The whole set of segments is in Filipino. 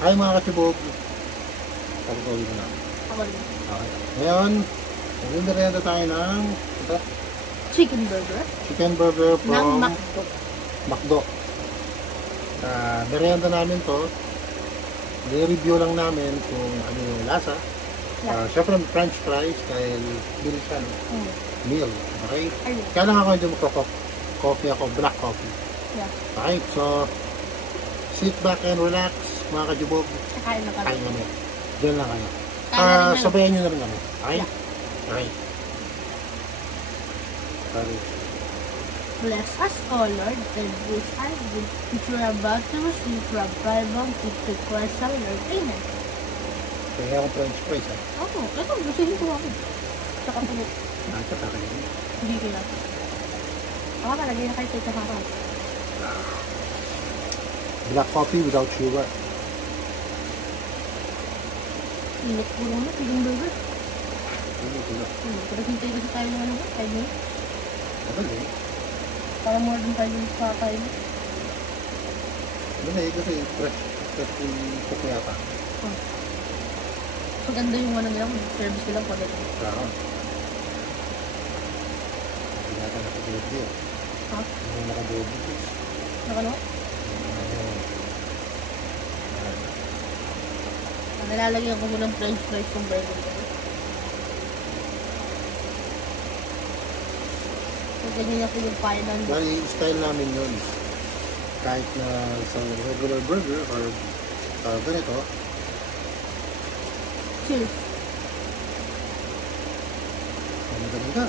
Hi mga katsubog. Pagkawin ko na. Okay. Ngayon, magmerienda tayo ng ito, Chicken burger. chicken burger Ng from McDo. McDo. Merienda namin to. I-review lang namin kung ano yung lasa. Yeah. Siyempre french fries dahil meal siya. No? Meal. Okay? Ayun. Kaya lang ako hindi magko-coffee ako, black coffee. Yeah. Okay? So, sit back and relax mga katsubog. Kakain na kami. Kain kami. Diyan lang kayo. Kain na rin kami. Sabayan nyo na rin kami. Okay? Yeah. Okay. Sorry. Bless us, O Lord, and this our gift which we are about to receive from Bible to Christ our Lord. Amen. Kaya akong french fries ha. Oo, ito, gustuhin ko ako. Tsaka po, Tsaka kayo. hindi ko na. Ako ka, lagay na kayo sa tsaka ka. Black coffee without sugar. Init po naman, chicken burger. Ano? Pero hintay kasi tayo ng ano, 5 minutes. Ano eh? Para more than 5 minutes pa tayo. Ano na eh kasi fresh yung cook yata. So, ganda yung ano nila, service nila po dito. Kaya hindi yata nakabubi eh. Ha? Hindi nakabubi eh. Nakano? Nalalagyan ko ng french fries yung burger ko. So, ganyan ako yung painan. Bali, style namin yun. Kahit na sa regular burger or ganito, Cheers. magaling ka.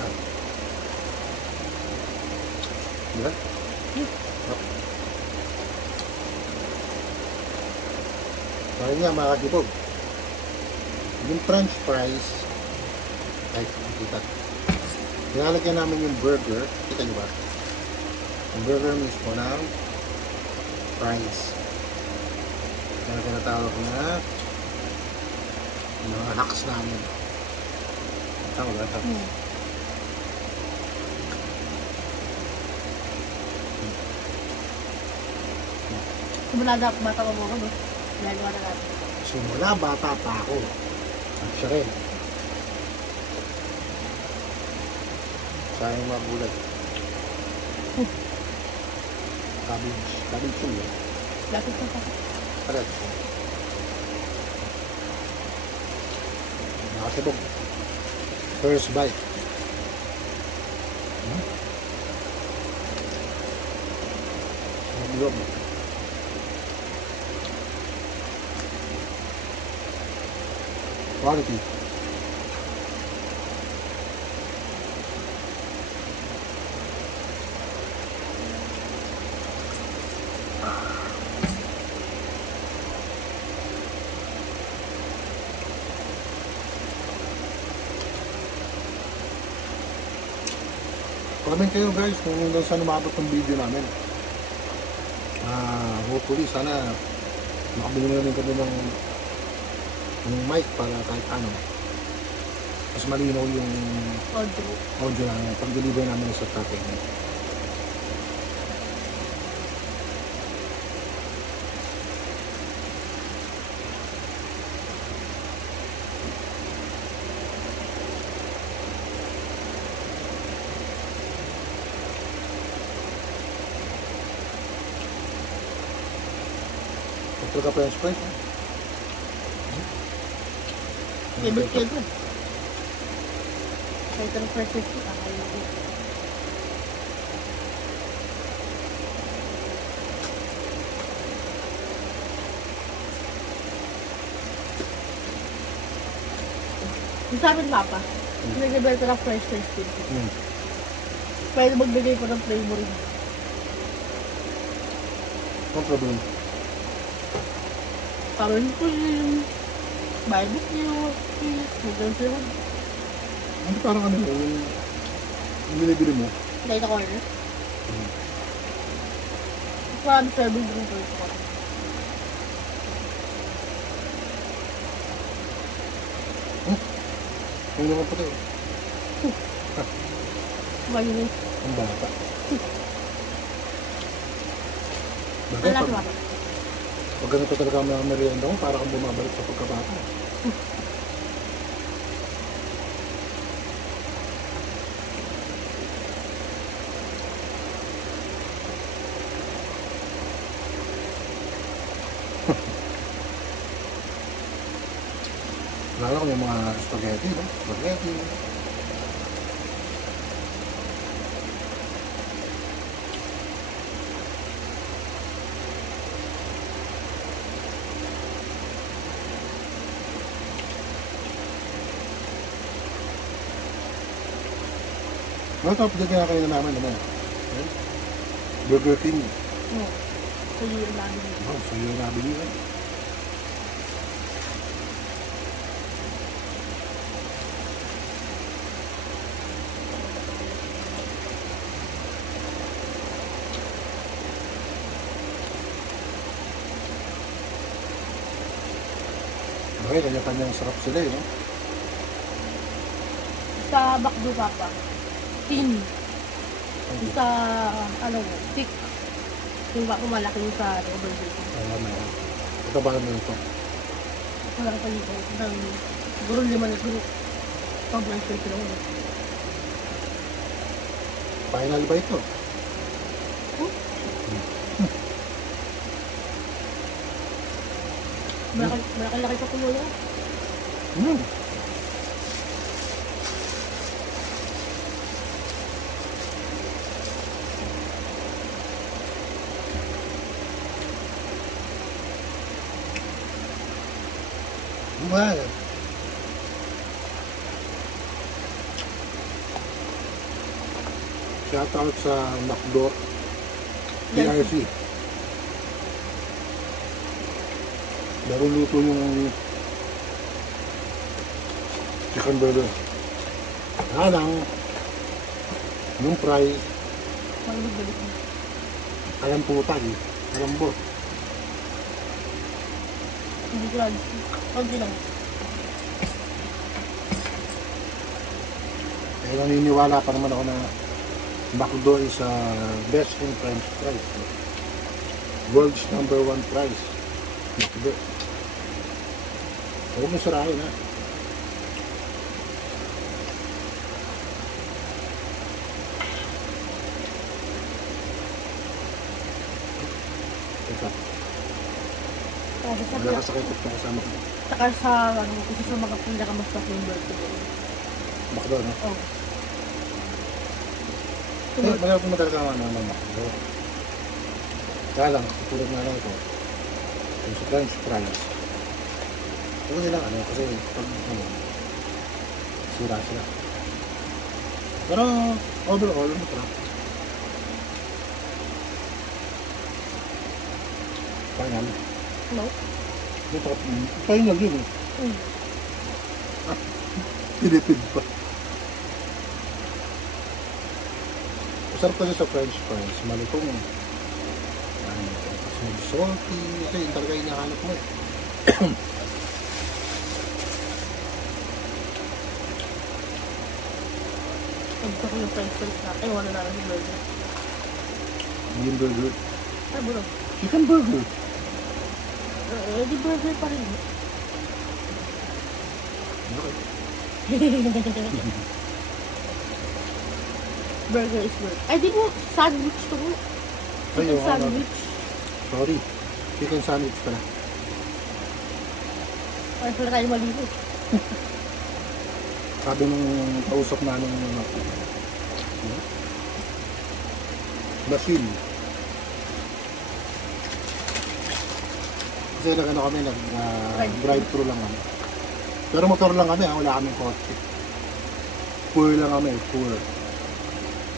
Diba? So, yun nga mga katsubog. Yung french fries, ay, kita. Nilalagyan namin yung burger, kita nyo ba? Yung burger mismo ng fries. Kaya na tinatawag na yung mga hacks namin. Tama ba? Hacks. Simulada ako, bata ko mo ako, no? Ginagawa na natin. Simula bata pa ako. At siya rin. Sayang mga gulay. Cabbage. Cabbage yun eh. Lapit ko pa. Arat. Nakasibog. First bite. Maglog. Quality. Comment kayo guys kung hanggang saan umabot ng video namin. Hopefully sana makabili na rin kami ng mic para kahit ano mas malinaw yung audio namin pag-deliver namin sa traffic. Ito ka french fries ha? Favorite ko ito. Kaya ito ng first ko, kakain ko. Yung sa amin, Papa, nag-ibay ko ng fresh fries ko. Pwede magbigay ko ng flavoring. No problem. Parang ko yung barbecue, cheese, maganda. Ano parang ano yung binibili mo? Dahil na corner. Parang serving drink ko ito. Ang naman puti. Malinis. Ang bata. Ang lasa ba? Pag ganito talaga ang mga merienda mo, para kang bumabalik sa pagkabata. Lalo ko yung mga spaghetti, no? Spaghetti. Ano ito, pinagyan kayo na naman naman. Okay? Burger King. Oo. So yun namin. Oh, so yun nabili yun. Okay, kanya-kanyang sarap sila eh. No? Sa Bakdo Papa. Tin. Sa, ano, thick. Yung bako malaki yung sa Burger King. Meron. Ito ba naman ito? Wala pa dito. Siguro 5 na siguro. Pag-lunch ko lang. Final ba ito? Malaki sa kulo yan. Hmm. Wow. Shout out sa McDo PRC. Baru luto yung chicken burger. Lang yung price, Magbalik mo. alam putag eh. Alam po. Hindi ko lang. Kunti lang. Eh, naniniwala pa naman ako na McDo is best in French fries. World's #1 price. McDo. Huwag mo sarahin ha. Teka, Kasi sa nakasakit ito kasama ko. saka sa ano, isa sa mga pinakamasarap yung burger. McDo, no? Oh. Eh, magandang madala ka naman ng McDo. Kaya lang, tulad nga lang ito. Yung sa French fries. Huwag nilang ano, kasi pag ano, sira sila. Pero overall, masarap. Final. No? Ito, final yun eh. Pilipid pa. Masarap kasi sa French fries, malutong. Tapos salty, ito yung talaga hinahanap mo eh. Ang gusto ko yung french fries na. Ay, wala na lang yung burger. Yung burger. Ay, bulog. Chicken burger. Di burger pa rin. Okay. Burger is burger. Ay, di mo, sandwich to. Ay, Chicken oo, sandwich. Sorry. Chicken sandwich pala. Ay, pala tayo maligo. Sabi nung kausap namin machine. Kasi nag-ano kami, nag-drive-thru lang kami. Pero motor lang kami, wala kaming kotse. Poor lang kami, poor.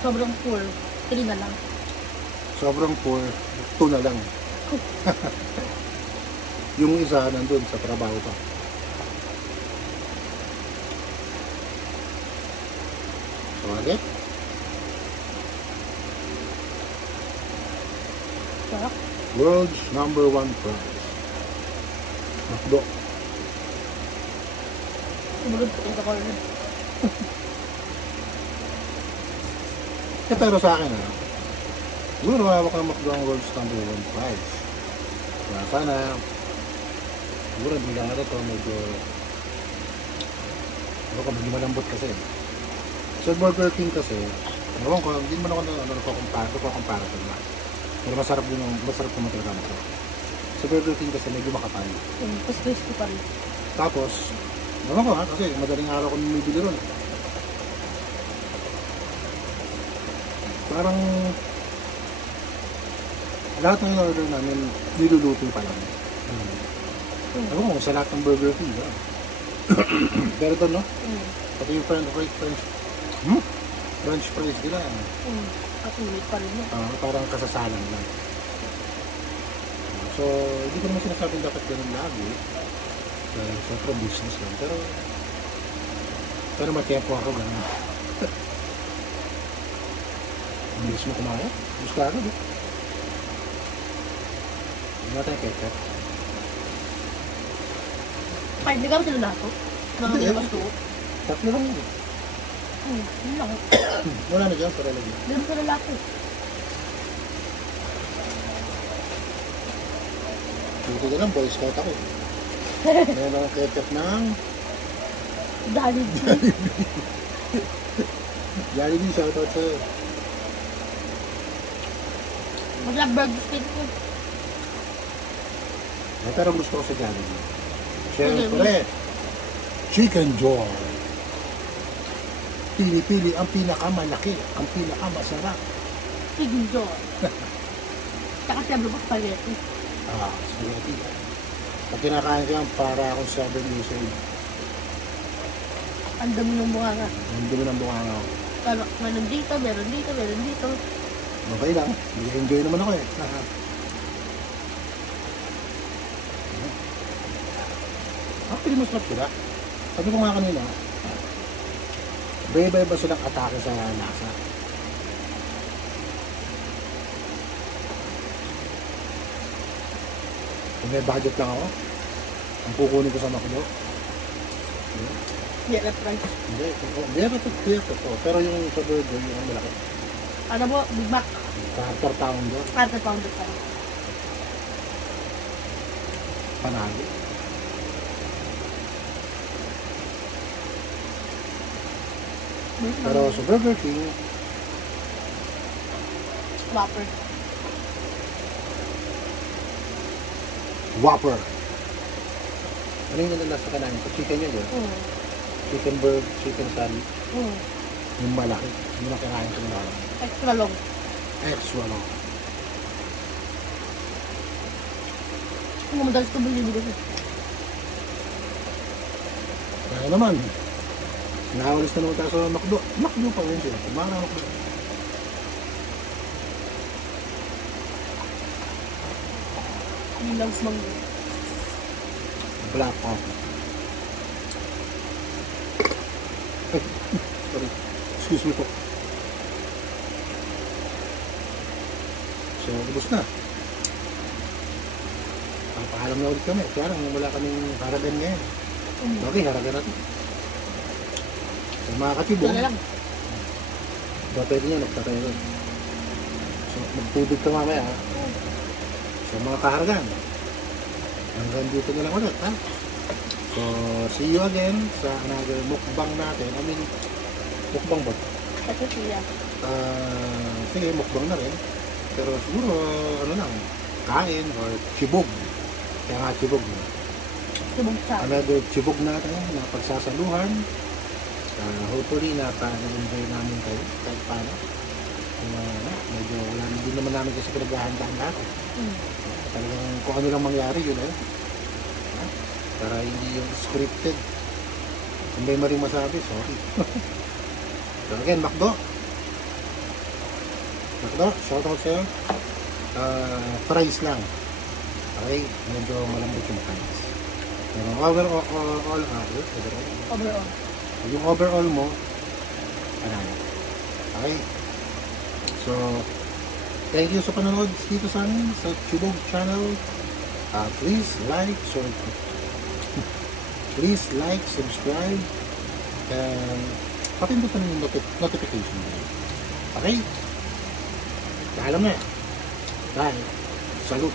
Sobrang poor. 3 na lang. Sobrang poor, 2 na lang. Yung isa nandun sa trabaho pa. So, agad? Sarap. World's #1 prize. McDo. Sumunod ko sa corner. Pero sa akin siguro hawak ng McDo ang world's #1 prize. Kaya sana, siguro hindi lang ito medyo, medyo malambot kasi. Sa Burger King kasi, ewan ko, hindi naman ako nagko-compare ito na. Pero masarap naman talaga ito. Sa Burger King kasi medyo makapal. Tapos crispy pa rin. Tapos, ewan ko ha, kasi madaling araw ko bumibili ron. Parang, lahat ng in-order namin, niluluto pa lang. Ewan ko, sa lahat ng Burger King, ba? Pero ito, no? Pati yung French fries nila. At ulit pa rin yun. Parang kasasalan lang. So, hindi ko naman sinasabing dapat ganun lagi. Siyempre, business lang. Pero matiempo ako ganun. Ang bilis mo kumain. Gusto ka agad eh. Hindi natin ketchup. Kahit di ka ba sila lahat to? Mga labas to? Tatlo lang yun. Yun lang. Wala na dyan, para lagi. Hindi mo sila lahat to. Buti ka lang, Boy Scout ako. Meron akong ketchup ng Jollibee. Jollibee, shoutout sa'yo. Masarap burger steak ko. Pero gusto ko sa Jollibee. Siyempre, Chicken Joy. Pili-pili ang pinakamalaki, ang pinakamasarap. Chicken joy. Tsaka siyempre pa spaghetti. Spaghetti. Pag kinakain ko yan, para akong Southern Lizard. Ang dami ng bunganga. Ang dumi ng bunganga ko. Pero meron dito, meron dito, meron dito. Okay lang. Nag-enjoy naman ako eh. Actually, mas sarap sila. Sabi ko nga kanina, iba-iba silang atake sa lasa. Kung may budget lang ako, ang kukunin ko sa McDo. Yellow fries. Hindi, ito. Pero yung sa burger, yung malaki. Ano po? Big Mac. Quarter pounder, Quarter pounder pa rin. panalo. Pero sa Burger King, Whopper. Whopper. Ano yung nalalasa ka namin? Chicken yun yun. Chicken burger, chicken sandwich. Yung malaki. Yung nakakain ko na lang. Extra long. Extra long. Kung madalas ko bilhin dito. Kaya naman, nakawalis na naman tayo sa McDo. McDo pa rin siya. Kumara McDo. He loves mango. Black coffee. Sorry. Excuse me po. So, ubos na. Paalam na ulit kami. Kaya lang, wala kaming haragan ngayon. Okay, haragan natin. So, mga katibong, Ito na lang. pwede nyo, magtatay rin. So, magtubig ka mamaya, ha? So, mga kaharagan, hanggang dito na lang ulit, ha? So, see you again sa another mukbang natin. I mean, mukbang ba? Kasi siya. Sige, mukbang na rin. Pero siguro, ano lang, kain or chibog. Kaya nga chibog. Subog sa. Another chibog natin na pagsasaluhan. Hopefully, naka-enjoy namin kayo kahit paano. Medyo wala din naman namin kasi pinaghahandaan lahat. Talagang kung ano lang mangyari, yun eh. Para hindi yung scripted. Kung may maring masabi, sorry. So again, McDo, shoutout sa'yo. Fries lang. Okay, medyo malambot yung fries. Pero overall, Overall. yung overall mo, panalo. Okay? So, thank you sa panonood dito sa amin, sa Chibog channel. Please like, subscribe, and patindutan yung notification bell. Okay? Paalam na. Bye. Salute.